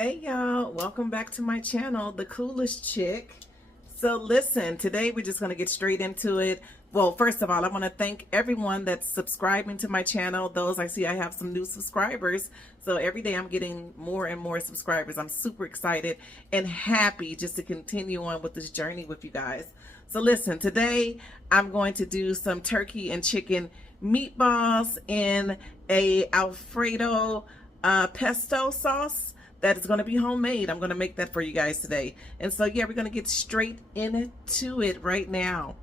Hey y'all, welcome back to my channel, The Coolest Chick. So listen, today we're just going to get straight into it. Well, first of all, I want to thank everyone that's subscribing to my channel. Those I see I have some new subscribers. So every day I'm getting more and more subscribers. I'm super excited and happy just to continue on with this journey with you guys. So listen, today I'm going to do some turkey and chicken meatballs in a Alfredo pesto sauce that is going to be homemade. I'm going to make that for you guys today. And so yeah, we're going to get straight into it right now.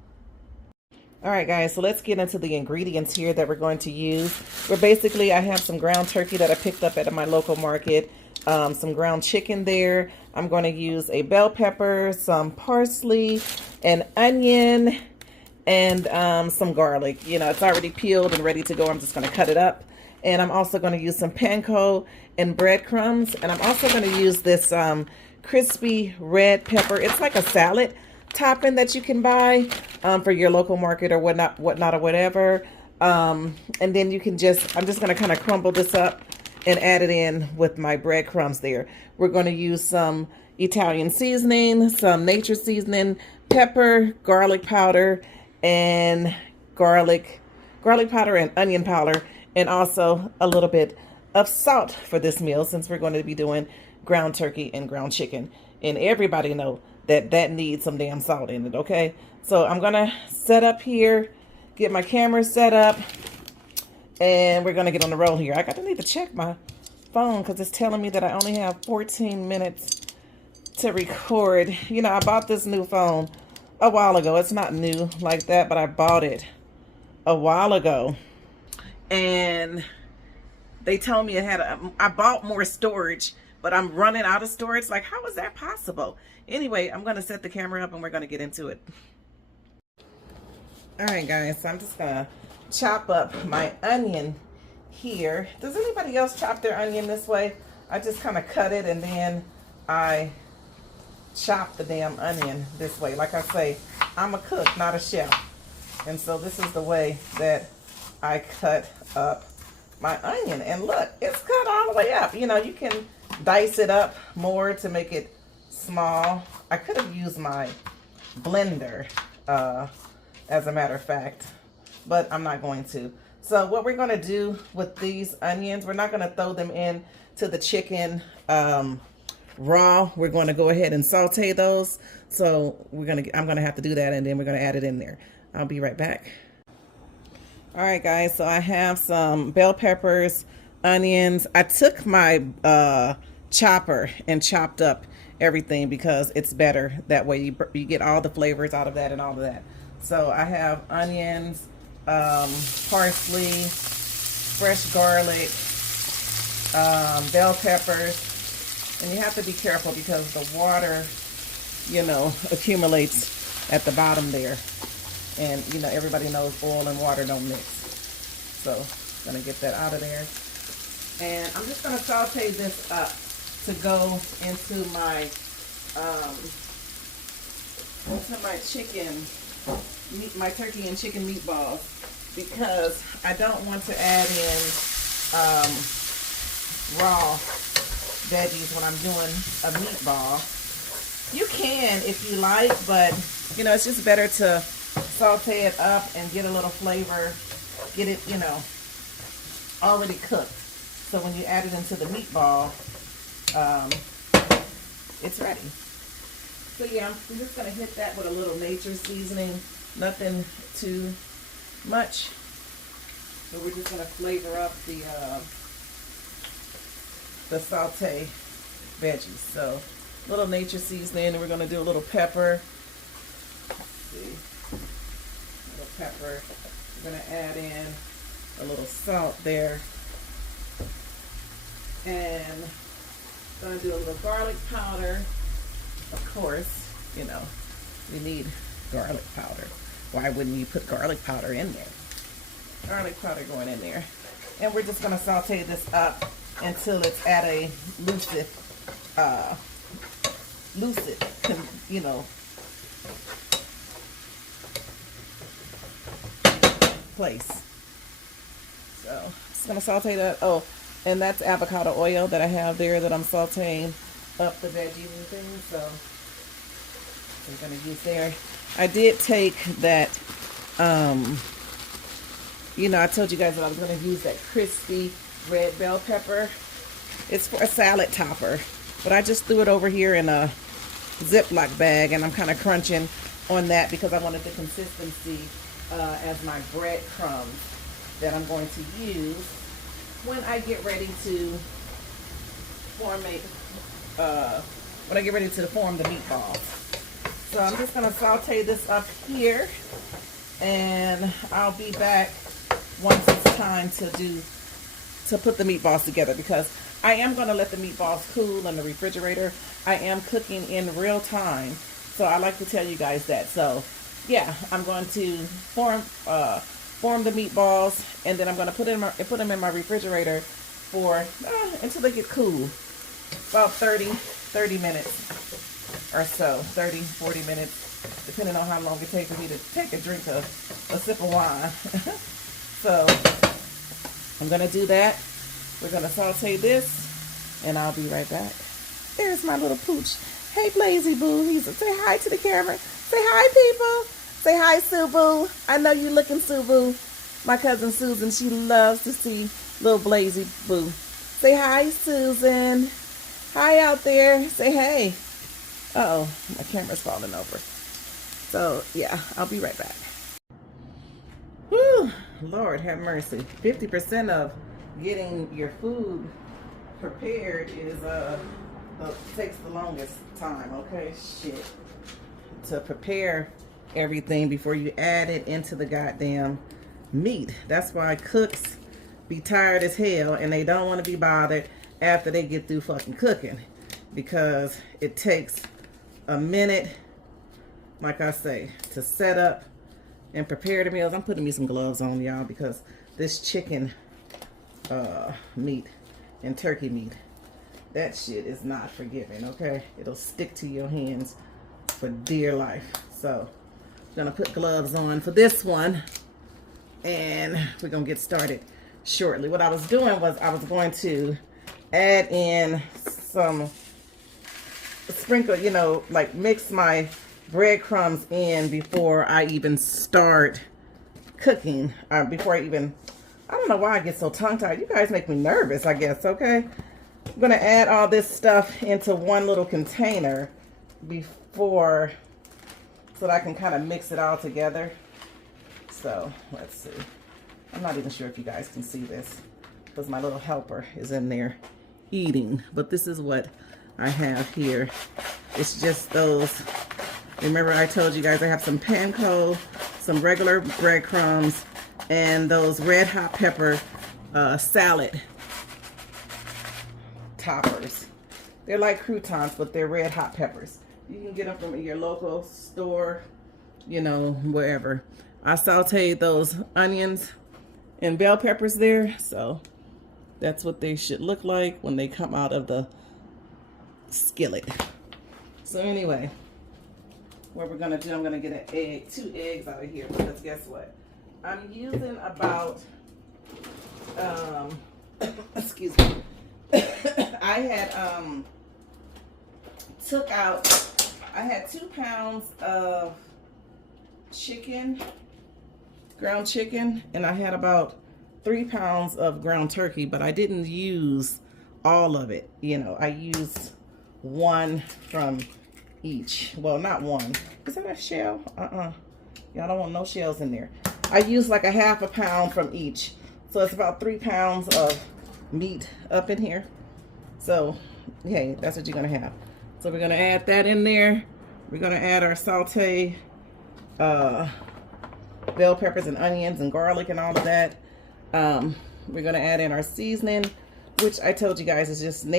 All right guys, so let's get into the ingredients here that we're going to use. I have some ground turkey that I picked up at my local market, some ground chicken there. I'm going to use a bell pepper, some parsley, an onion, and some garlic. You know, it's already peeled and ready to go. I'm just going to cut it up. And I'm also going to use some panko and breadcrumbs. And I'm also going to use this crispy red pepper. It's like a salad topping that you can buy for your local market or whatnot or whatever. And then you can I'm just going to kind of crumble this up and add it in with my breadcrumbs there. We're going to use some Italian seasoning, some nature seasoning, pepper, garlic powder, and garlic powder and onion powder. And also a little bit of salt for this meal since we're going to be doing ground turkey and ground chicken. And everybody know that needs some damn salt in it, okay? So I'm going to set up here, get my camera set up, and we're going to get on the roll here. I need to check my phone because it's telling me that I only have 14 minutes to record. You know, I bought this new phone a while ago. It's not new like that, but I bought it a while ago. And they told me I bought more storage, but I'm running out of storage. Like, how is that possible? Anyway, I'm going to set the camera up and we're going to get into it. All right, guys, so I'm just going to chop up my onion here. Does anybody else chop their onion this way? I just kind of cut it and then I chop the damn onion this way. Like I say, I'm a cook, not a chef. And so this is the way that I cut up my onion. And look, it's cut all the way up. You know, you can dice it up more to make it small. I could have used my blender, as a matter of fact, but I'm not going to. So what we're going to do with these onions, we're not going to throw them in to the chicken raw. We're going to go ahead and saute those. So I'm going to have to do that, and then we're going to add it in there. I'll be right back. All right, guys, so I have some bell peppers, onions. I took my chopper and chopped up everything because it's better. That way you get all the flavors out of that and all of that. So I have onions, parsley, fresh garlic, bell peppers. And you have to be careful because the water, you know, accumulates at the bottom there. And, you know, everybody knows oil and water don't mix. So, I'm going to get that out of there. And I'm just going to saute this up to go into my my turkey and chicken meatballs, because I don't want to add in raw veggies when I'm doing a meatball. You can if you like, but, you know, it's just better to saute it up and get a little flavor, get it, you know, already cooked. So when you add it into the meatball, it's ready. So yeah, I'm just going to hit that with a little nature seasoning, nothing too much. So we're just going to flavor up the saute veggies. So little nature seasoning, and we're going to do a little pepper. Let's see. Pepper. We're going to add in a little salt there, and going to do a little garlic powder. Of course, you know, we need garlic powder. Why wouldn't you put garlic powder in there? Garlic powder going in there, and we're just going to saute this up until it's at a lucid, you know, place. So just gonna saute that. Oh, and that's avocado oil that I have there that I'm sauteing up the veggies and things. So we're gonna use there. I did take that, you know, I told you guys that I was gonna use that crispy red bell pepper. It's for a salad topper, but I just threw it over here in a Ziploc bag, and I'm kind of crunching on that because I wanted the consistency as my breadcrumbs that I'm going to use when I get ready to form the meatballs. So I'm just gonna saute this up here, and I'll be back once it's time to put the meatballs together, because I am gonna let the meatballs cool in the refrigerator. I am cooking in real time, so I like to tell you guys that. So yeah, I'm going to form the meatballs, and then I'm going to put them in my refrigerator for until they get cool, about 30 minutes or so, 30-40 minutes, depending on how long it takes for me to take a sip of wine. So I'm going to do that. We're going to saute this, and I'll be right back. There's my little pooch. Hey, Blazy Boo. Say hi to the camera. Say hi, people. Say hi, Sue Boo. I know you looking, Sue Boo. My cousin Susan, she loves to see little Blazy Boo. Say hi, Susan. Hi out there. Say hey. Uh-oh, my camera's falling over. So, yeah, I'll be right back. Whew, Lord have mercy. 50% of getting your food prepared is takes the longest time, okay? Shit. To prepare everything before you add it into the goddamn meat. That's why cooks be tired as hell, and they don't want to be bothered after they get through fucking cooking, because it takes a minute, like I say, to set up and prepare the meals. I'm putting me some gloves on, y'all, because this chicken meat and turkey meat, that shit is not forgiving, okay? It'll stick to your hands for dear life. So I'm gonna put gloves on for this one, and we're gonna get started shortly. What I was doing was I was going to add in some sprinkle, you know, like mix my breadcrumbs in before I even start cooking, before I don't know why I get so tongue-tied. You guys make me nervous, I guess, okay? I'm gonna add all this stuff into one little container before, so that I can kind of mix it all together. So let's see. I'm not even sure if you guys can see this, because my little helper is in there eating. But this is what I have here. It's just those. Remember I told you guys I have some panko, some regular breadcrumbs, and those red hot pepper salad toppers. They're like croutons, but they're red hot peppers. You can get them from your local store, you know, wherever. I sauteed those onions and bell peppers there, so that's what they should look like when they come out of the skillet. So anyway, what we're gonna do, I'm gonna get two eggs out of here, because guess what? I'm using about, excuse me. I had 2 pounds of chicken, ground chicken, and I had about 3 pounds of ground turkey, but I didn't use all of it. You know, I used one from each. Well, not one. Is that a shell? Y'all don't want no shells in there. I used like a half a pound from each. So it's about 3 pounds of meat up in here. So, hey, that's what you're gonna have. So we're gonna add that in there. We're gonna add our sauteed bell peppers and onions and garlic and all of that. We're gonna add in our seasoning, which I told you guys is just some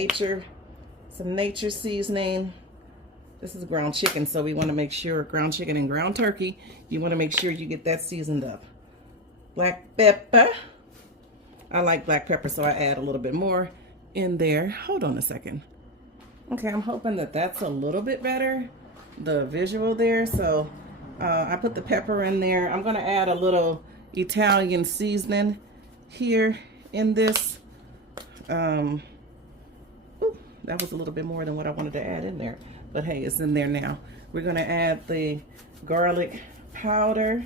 nature seasoning. This is ground chicken, so we want to make sure, ground chicken and ground turkey, you want to make sure you get that seasoned up. Black pepper. I like black pepper, so I add a little bit more in there. Hold on a second. Okay, I'm hoping that that's a little bit better, the visual there. So I put the pepper in there. I'm going to add a little Italian seasoning here in this. Ooh, that was a little bit more than what I wanted to add in there. But hey, it's in there now. We're gonna add the garlic powder.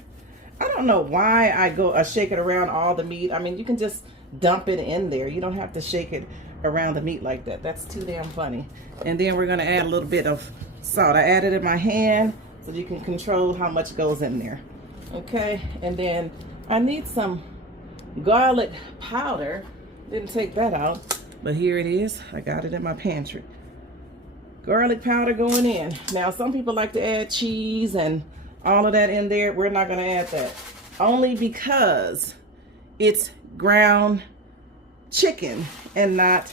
I don't know why I shake it around all the meat. I mean, you can just dump it in there. You don't have to shake it around the meat like that. That's too damn funny. And then we're gonna add a little bit of salt. I added it in my hand so you can control how much goes in there. Okay, and then I need some garlic powder. Didn't take that out, but here it is. I got it in my pantry. Garlic powder going in. Now, some people like to add cheese and all of that in there. We're not gonna add that. Only because it's ground chicken and not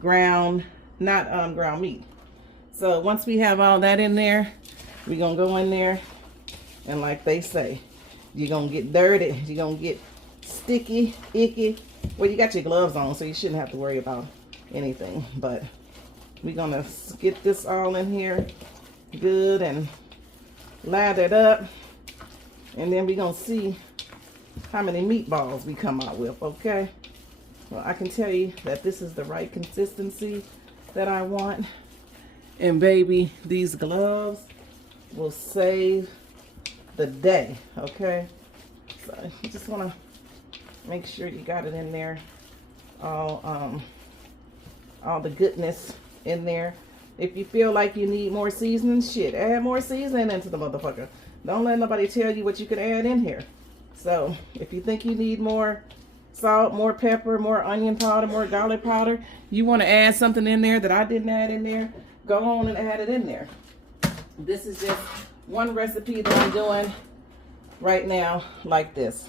ground meat. So once we have all that in there, we're gonna go in there, and like they say, you're gonna get dirty, you're gonna get sticky, icky. Well, you got your gloves on, so you shouldn't have to worry about anything, but we're gonna get this all in here good and lathered up, and then we're gonna see how many meatballs we come out with. Okay, well, I can tell you that this is the right consistency that I want. And baby, these gloves will save the day. Okay, so you just want to make sure you got it in there, all the goodness in there. If you feel like you need more seasoning, shit, add more seasoning into the motherfucker. Don't let nobody tell you what you can add in here. So if you think you need more salt, more pepper, more onion powder, more garlic powder, you want to add something in there that I didn't add in there, go on and add it in there. This is just one recipe that I'm doing right now like this.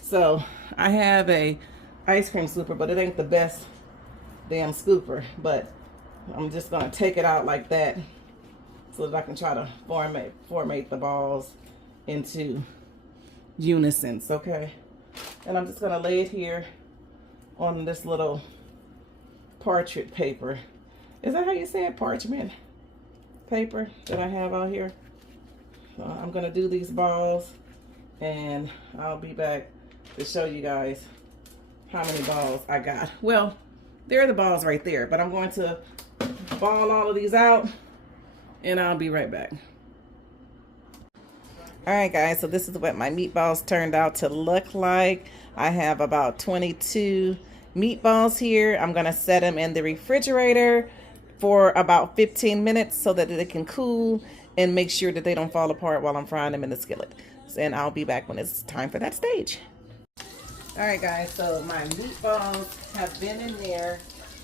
So I have a ice cream scooper, but it ain't the best damn scooper. But I'm just gonna take it out like that so that I can try to formate the balls into unison, okay? And I'm just gonna lay it here on this little parchment paper. Is that how you say it? Parchment paper that I have out here. So I'm gonna do these balls, and I'll be back to show you guys how many balls I got. Well, there are the balls right there, but I'm going to ball all of these out, and I'll be right back. All right, guys, so this is what my meatballs turned out to look like. I have about 22 meatballs here. I'm gonna set them in the refrigerator for about 15 minutes so that they can cool and make sure that they don't fall apart while I'm frying them in the skillet. And I'll be back when it's time for that stage. All right, guys, so my meatballs have been in there.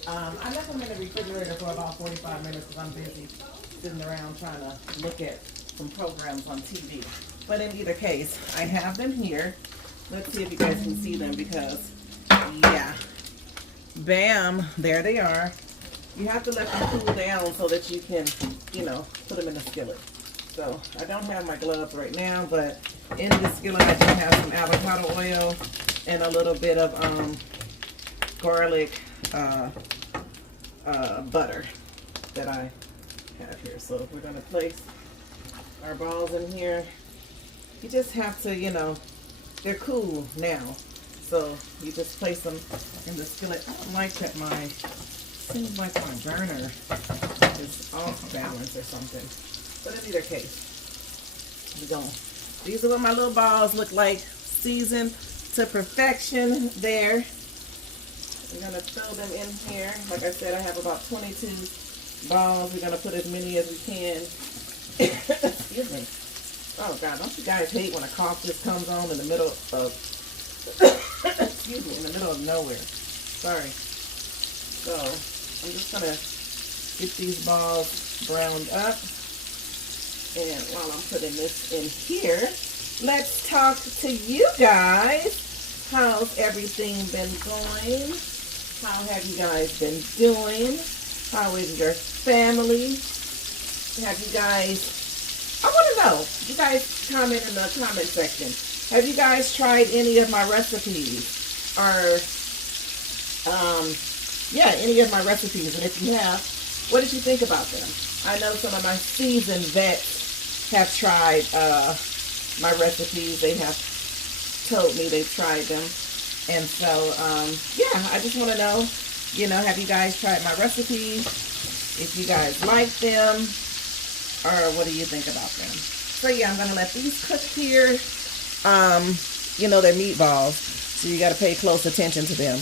I left them in the refrigerator for about 45 minutes because I'm busy sitting around trying to look at some programs on TV. But in either case, I have them here. Let's see if you guys can see them because, yeah, bam, there they are. You have to let them cool down so that you can, you know, put them in the skillet. So I don't have my gloves right now, but in the skillet I do have some avocado oil and a little bit of garlic butter that I have here. So we're gonna place our balls in here. You just have to, you know, they're cool now. So you just place them in the skillet. I don't like that seems like my burner is off balance or something. But in either case, we're going. These are what my little balls look like, seasoned to perfection there. We're gonna throw them in here. Like I said, I have about 22 balls. We're gonna put as many as we can. Excuse me. Oh God, don't you guys hate when a cough just comes on in the middle of, excuse me, in the middle of nowhere. Sorry. So, I'm just gonna get these balls browned up. And while I'm putting this in here, let's talk to you guys. How's everything been going? How have you guys been doing? How is your family? Have you guys, I want to know, you guys comment in the comment section. Have you guys tried any of my recipes? Or, yeah, any of my recipes? And if you have, what did you think about them? I know some of my seasoned vets have tried my recipes. They have told me they've tried them. And so, yeah, I just want to know, You know, have you guys tried my recipes? If you guys like them, or what do you think about them? So yeah, I'm gonna let these cook here. You know, they're meatballs, so you got to pay close attention to them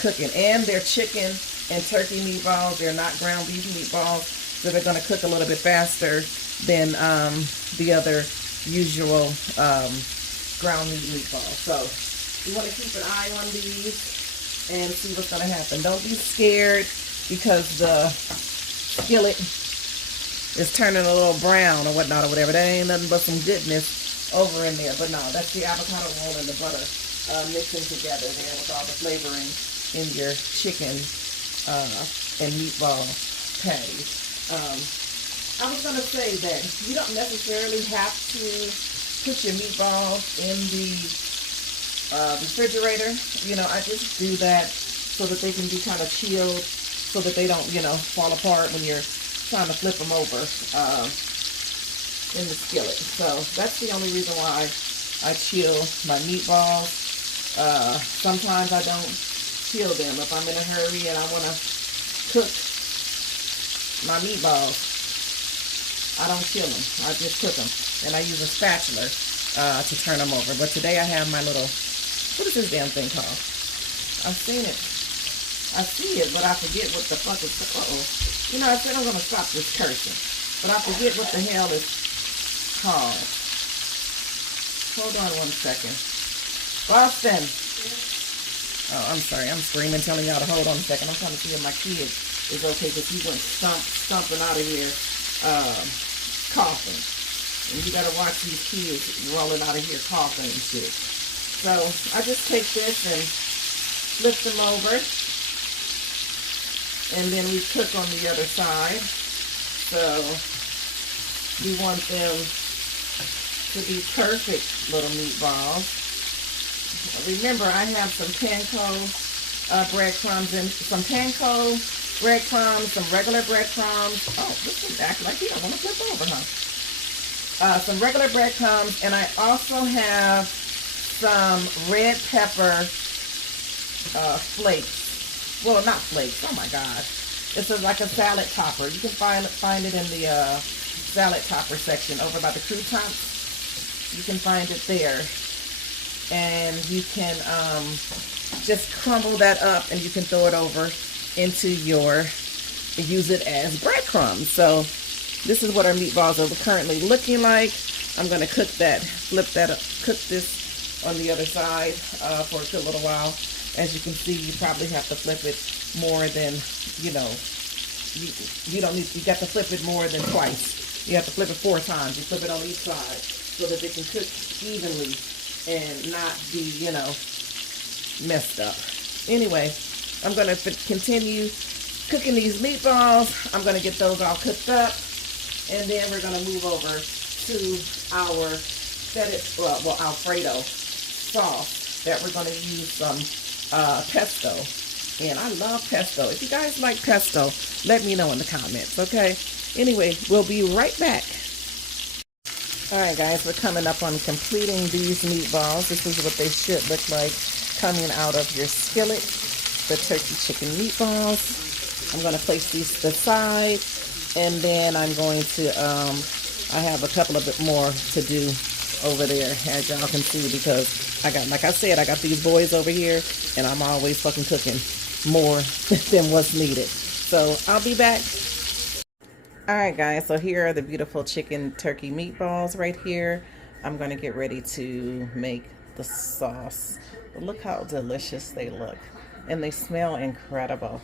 cooking. And they're chicken and turkey meatballs. They're not ground beef meatballs, so they're gonna cook a little bit faster than the other usual ground meat meatballs. So you want to keep an eye on these and see what's gonna happen. Don't be scared because the skillet is turning a little brown or whatnot or whatever. That ain't nothing but some goodness over in there. But no, that's the avocado roll and the butter mixing together there with all the flavoring in your chicken and meatball patties. I was going to say that you don't necessarily have to put your meatballs in the refrigerator. You know, I just do that so that they can be kind of chilled, so that they don't, you know, fall apart when you're trying to flip them over in the skillet. So that's the only reason why I chill my meatballs. Sometimes I don't chill them. If I'm in a hurry and I want to cook my meatballs, I don't chill them. I just cook them. And I use a spatula to turn them over. But today I have my little, what is this damn thing called? I've seen it. I see it, but I forget what the fuck is, You know, I said I'm going to stop this cursing, but I forget what the hell it's called. Hold on one second. Boston. Oh, I'm sorry. I'm screaming, telling y'all to hold on a second. I'm trying to see if my kid is okay, because he went stomping out of here coughing. And you got to watch these kids rolling out of here coughing and shit. So I just take this and flip them over. And then we cook on the other side. So we want them to be perfect little meatballs. Remember, I have some panko breadcrumbs and some panko breadcrumbs, some regular breadcrumbs. Oh, this is acting like you don't want to flip over, huh? Some regular breadcrumbs, and I also have some red pepper flakes. Well, not flakes. Oh my God! It's like a salad topper. You can find it in the salad topper section over by the croutons. You can find it there, and you can just crumble that up, and you can throw it over into use it as breadcrumbs. So this is what our meatballs are currently looking like. I'm going to cook this on the other side for a good little while. As you can see, you probably have to flip it more than, you know, you got to flip it more than twice. You have to flip it 4 times. You flip it on each side so that it can cook evenly and not be, you know, messed up. Anyway, I'm going to continue cooking these meatballs. I'm going to get those all cooked up, and then we're going to move over to our Alfredo sauce that we're going to use some pesto. And I love pesto. If you guys like pesto, let me know in the comments, okay? Anyway, we'll be right back. Alright guys, we're coming up on completing these meatballs. This is what they should look like coming out of your skillet. The turkey chicken meatballs. I'm going to place these to the side, and then I'm going to, I have a couple of bit more to do over there, as y'all can see, because I got, like I said, I got these boys over here, and I'm always fucking cooking more than what's needed. So I'll be back. Alright guys, so here are the beautiful chicken turkey meatballs right here. I'm going to get ready to make the sauce. But look how delicious they look, and they smell incredible.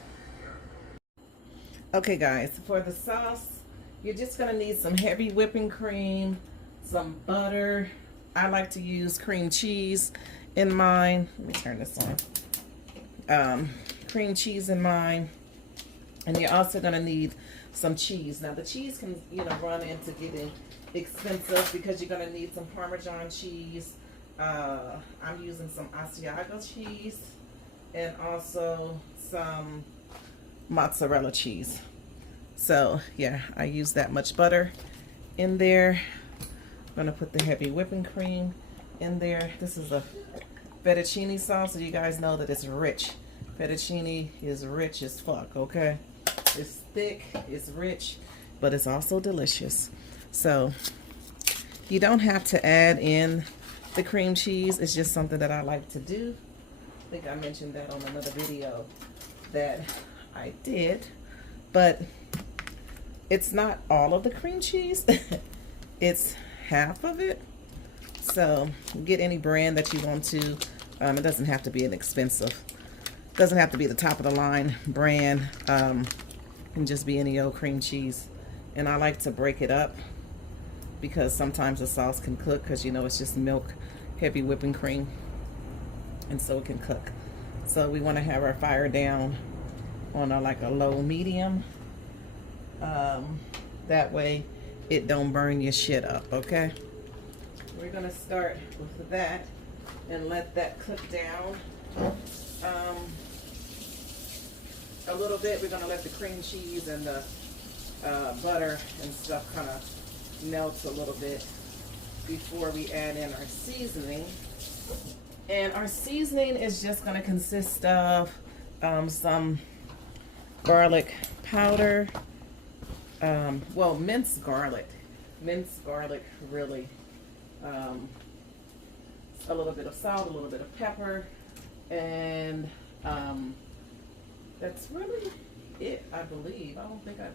Okay guys, for the sauce, you're just going to need some heavy whipping cream, some butter. I like to use cream cheese in mine. Let me turn this on. Cream cheese in mine. And you're also going to need some cheese. Now the cheese can, you know, run into getting expensive because you're going to need some Parmesan cheese. I'm using some Asiago cheese and also some Mozzarella cheese. So yeah, I use that much butter in there. I'm gonna put the heavy whipping cream in there. This is a fettuccine sauce, so you guys know that it's rich. Fettuccine is rich as fuck, okay? It's thick, it's rich, but it's also delicious. So you don't have to add in the cream cheese. It's just something that I like to do. I think I mentioned that on another video that I did, but it's not all of the cream cheese. It's half of it. So get any brand that you want to. It doesn't have to be an expensive, doesn't have to be the top of the line brand. Can just be any old cream cheese. And I like to break it up because sometimes the sauce can cook, because you know it's just milk, heavy whipping cream, and so it can cook. So we want to have our fire down on like a low medium. That way it don't burn your shit up, okay? We're gonna start with that and let that cook down a little bit. We're gonna let the cream cheese and the butter and stuff kind of melt a little bit before we add in our seasoning. And our seasoning is just gonna consist of some garlic powder, well, minced garlic really, a little bit of salt, a little bit of pepper, and that's really it, I believe. I don't think I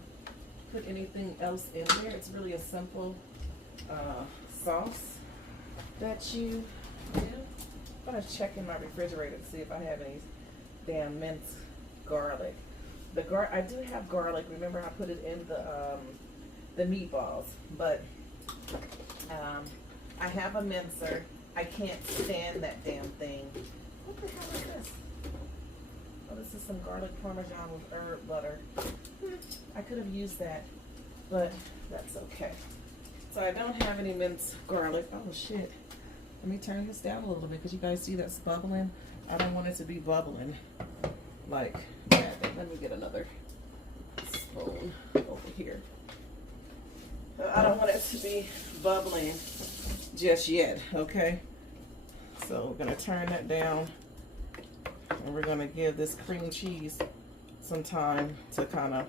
put anything else in there. It's really a simple sauce that you do. I'm gonna check in my refrigerator to see if I have any damn minced garlic. I do have garlic. Remember, I put it in the meatballs, but I have a mincer. I can't stand that damn thing. What the hell is this? Oh, this is some garlic parmesan with herb butter. I could have used that, but that's okay. So I don't have any minced garlic. Oh shit. Let me turn this down a little bit because you guys see that's bubbling. I don't want it to be bubbling like that. Let me get another spoon over here. I don't want it to be bubbling just yet, okay? So we're gonna turn that down, and we're gonna give this cream cheese some time to kind of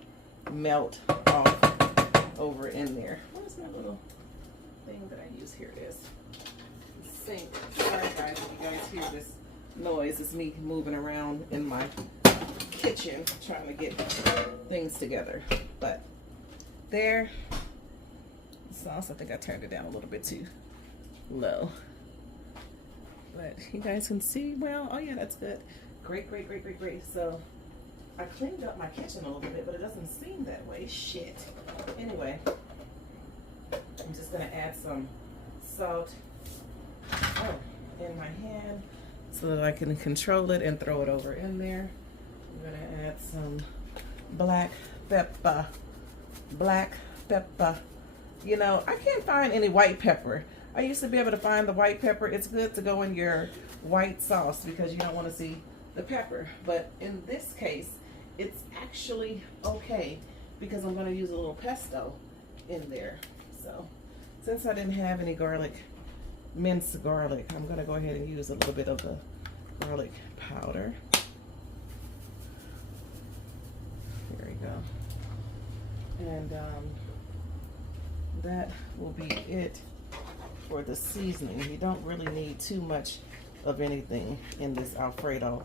melt off over in there. What is that little thing that I use? Here it is. Sink. Sorry guys, if you guys hear this noise, it's me moving around in my kitchen trying to get things together. But there, sauce, I think I turned it down a little bit too low, but you guys can see well. Oh yeah, that's good. Great. So I cleaned up my kitchen a little bit, but it doesn't seem that way. Shit. Anyway, I'm just gonna add some salt in my hand so that I can control it and throw it over in there. I'm gonna add some black pepper. You know, I can't find any white pepper. I used to be able to find the white pepper. It's good to go in your white sauce because you don't want to see the pepper. But in this case, it's actually okay because I'm going to use a little pesto in there. So since I didn't have any minced garlic, I'm going to go ahead and use a little bit of the garlic powder. There we go. And that will be it for the seasoning. You don't really need too much of anything in this Alfredo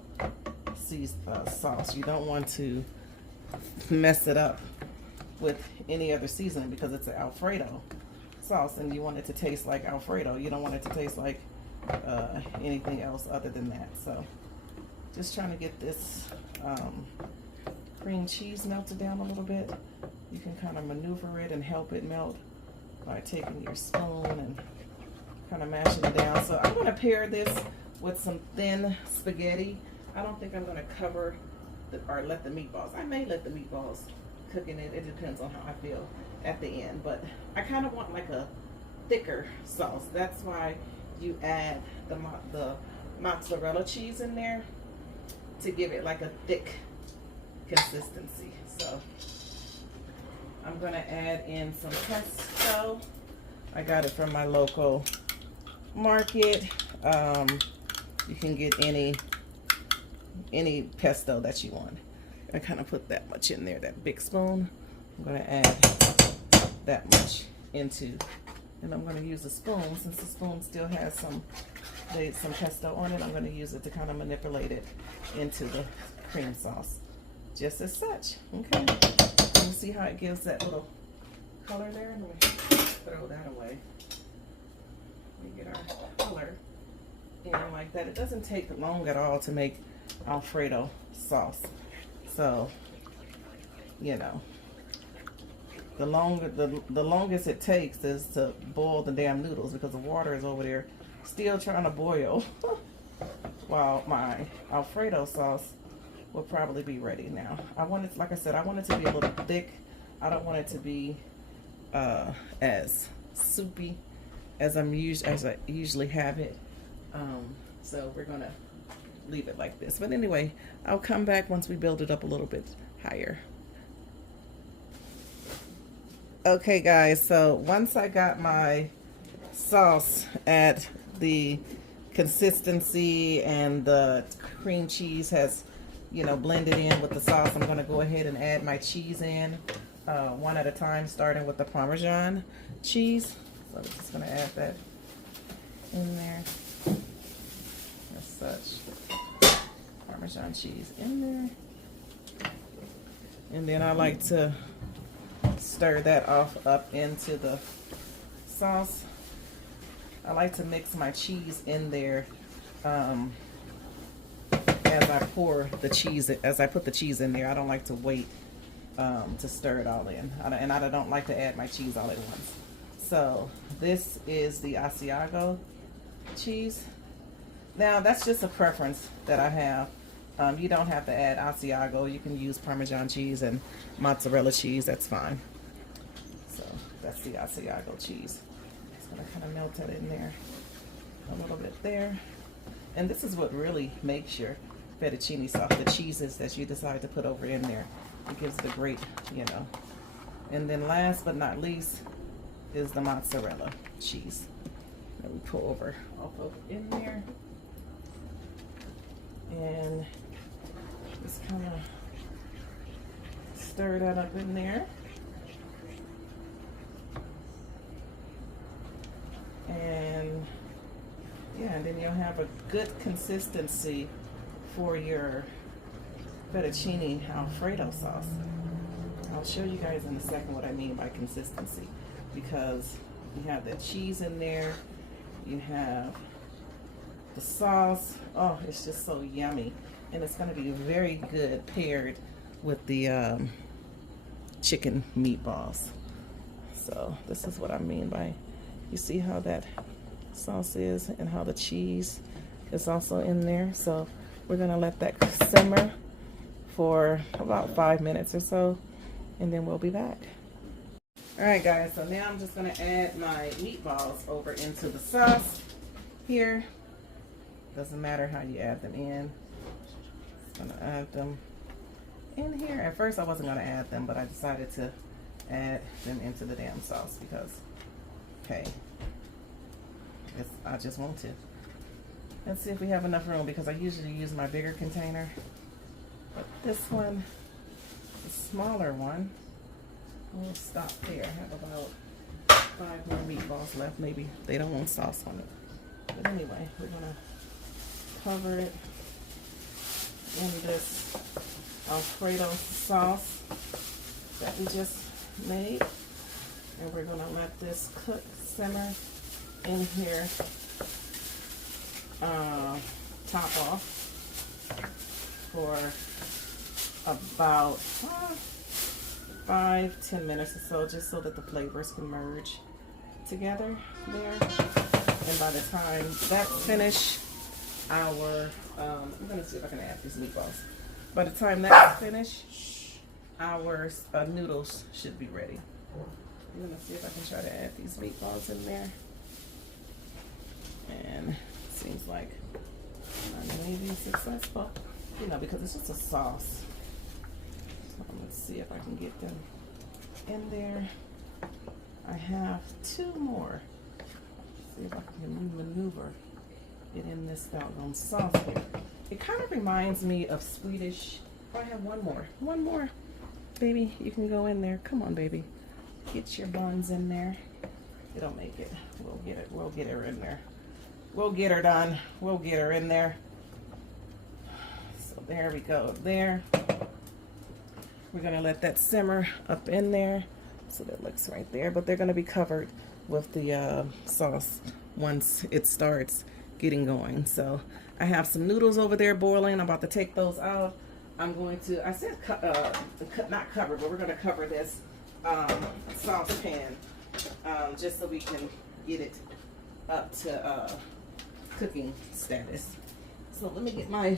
sauce. You don't want to mess it up with any other seasoning because it's an Alfredo sauce and you want it to taste like Alfredo. You don't want it to taste like anything else other than that. So just trying to get this cream cheese melted down a little bit. You can kind of maneuver it and help it melt by taking your spoon and kind of mashing it down. So I'm going to pair this with some thin spaghetti. I don't think I'm going to cover or let the meatballs. I may let the meatballs cook in it. It depends on how I feel at the end. But I kind of want like a thicker sauce. That's why you add the mozzarella cheese in there to give it like a thick consistency. So I'm going to add in some pesto. I got it from my local market. You can get any any pesto that you want. I kind of put that much in there, that big spoon. I'm going to add that much into, and I'm going to use a spoon, since the spoon still has some pesto on it. I'm going to use it to kind of manipulate it into the cream sauce, just as such. Okay, you see how it gives that little color there? Let me throw that away. We get our color in like that. It doesn't take long at all to make Alfredo sauce. So, you know, the longest it takes is to boil the damn noodles, because the water is over there still trying to boil while my Alfredo sauce will probably be ready now. I want it, like I said, I want it to be a little thick. I don't want it to be as soupy as I usually have it. So we're gonna leave it like this. But anyway, I'll come back once we build it up a little bit higher. Okay guys, so once I got my sauce at the consistency and the cream cheese has, you know, blended in with the sauce, I'm gonna go ahead and add my cheese in one at a time, starting with the Parmesan cheese. So I'm just gonna add that in there as such. Parmesan cheese in there, and then I like to stir that off up into the sauce. I like to mix my cheese in there as I pour the cheese, as I put the cheese in there. I don't like to wait to stir it all in, and I don't like to add my cheese all at once. So this is the Asiago cheese. Now that's just a preference that I have. You don't have to add Asiago. You can use Parmesan cheese and mozzarella cheese. That's fine. So that's the Asiago cheese. Just gonna kind of melt that in there a little bit there. And this is what really makes your fettuccine sauce, the cheeses that you decide to put over in there. It gives the great, you know. And then last but not least is the mozzarella cheese that we pour over in there. And just kind of stir that up in there. And yeah, and then you'll have a good consistency for your fettuccine Alfredo sauce. I'll show you guys in a second what I mean by consistency, because you have the cheese in there, you have the sauce. Oh, it's just so yummy, and it's going to be very good paired with the chicken meatballs. So this is what I mean by, you see how that sauce is and how the cheese is also in there. So we're going to let that simmer for about 5 minutes or so, and then we'll be back. All right guys, so now I'm just going to add my meatballs over into the sauce here. Doesn't matter how you add them in. Just going to add them in here. At first I wasn't going to add them, but I decided to add them into the damn sauce because, okay, I just want to. Let's see if we have enough room, because I usually use my bigger container. But this one, the smaller one, we'll stop there. I have about 5 more meatballs left. Maybe they don't want sauce on it. But anyway, we're going to cover it in this Alfredo sauce that we just made. And we're going to let this cook, simmer in here, top off for about 5-10 minutes or so, just so that the flavors can merge together there. And by the time that's finished, our I'm gonna see if I can add these meatballs. By the time that's finished, our noodles should be ready. I'm gonna see if I can try to add these meatballs in there. And it seems like I may be successful, you know, because it's just a sauce. So let's see if I can get them in there. I have 2 more. Let's see if I can maneuver it in this doggone sauce here. It kind of reminds me of Swedish. Oh, I have one more. Baby, you can go in there. Come on, baby. Get your buns in there. It'll make it. We'll get her in there. We'll get her done. We'll get her in there. So there we go. There. We're gonna let that simmer up in there. So that looks right there. But they're gonna be covered with the sauce once it starts getting going. So I have some noodles over there boiling. I'm about to take those out. I'm going to, I said not cover, but we're going to cover this saucepan just so we can get it up to cooking status. So let me get my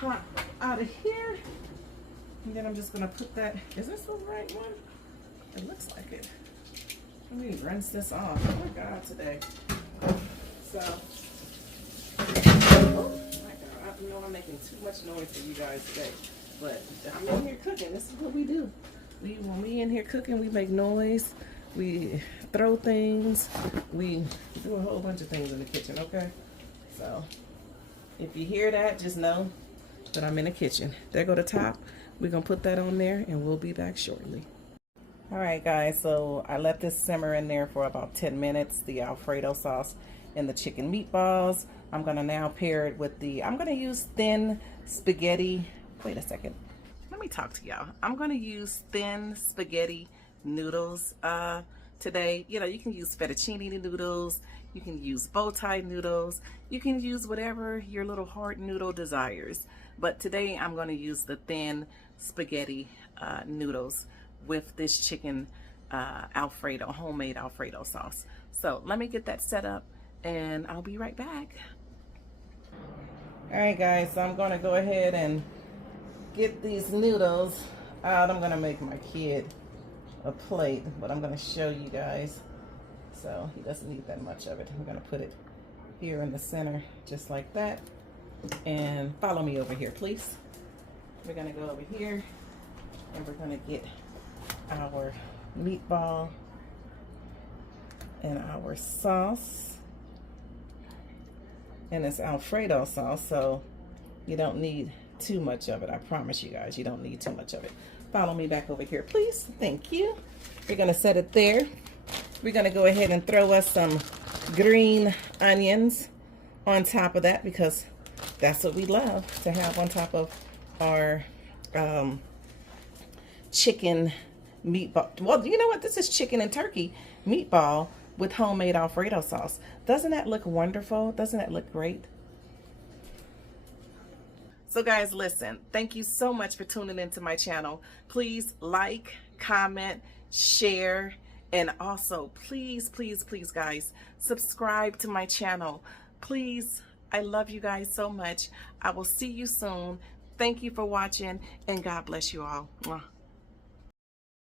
pot out of here. And then I'm just going to put that, is this the right one? It looks like it. Let me rinse this off. Oh my God, today. So, oh my God, I know I'm making too much noise for you guys today, but I'm in here cooking. This is what we do. When we in here cooking, we make noise, we throw things, we do a whole bunch of things in the kitchen, okay? So, if you hear that, just know that I'm in the kitchen. There go the top. We're going to put that on there, and we'll be back shortly. All right, guys, so I let this simmer in there for about 10 minutes, the Alfredo sauce and the chicken meatballs. I'm going to now pair it with I'm going to use thin spaghetti. Wait a second. Let me talk to y'all. I'm going to use thin spaghetti noodles today. You know, you can use fettuccine noodles. You can use bow tie noodles. You can use whatever your little heart noodle desires. But today I'm going to use the thin spaghetti noodles with this chicken Alfredo, homemade Alfredo sauce. So let me get that set up and I'll be right back. All right, guys, so I'm going to go ahead and get these noodles out. I'm going to make my kid a plate, but I'm going to show you guys. So he doesn't need that much of it. I'm going to put it here in the center, just like that. And follow me over here, please. We're going to go over here and we're going to get our meatball and our sauce. And it's Alfredo sauce, so you don't need too much of it. I promise you guys, you don't need too much of it. Follow me back over here, please. Thank you. We're going to set it there. We're going to go ahead and throw us some green onions on top of that because that's what we love to have on top of our chicken meatball. Well, you know what? This is chicken and turkey meatball with homemade Alfredo sauce. Doesn't that look wonderful? Doesn't that look great? So guys, listen, thank you so much for tuning into my channel. Please like, comment, share, and also please, please, please guys, subscribe to my channel. Please, I love you guys so much. I will see you soon. Thank you for watching and God bless you all. Mwah.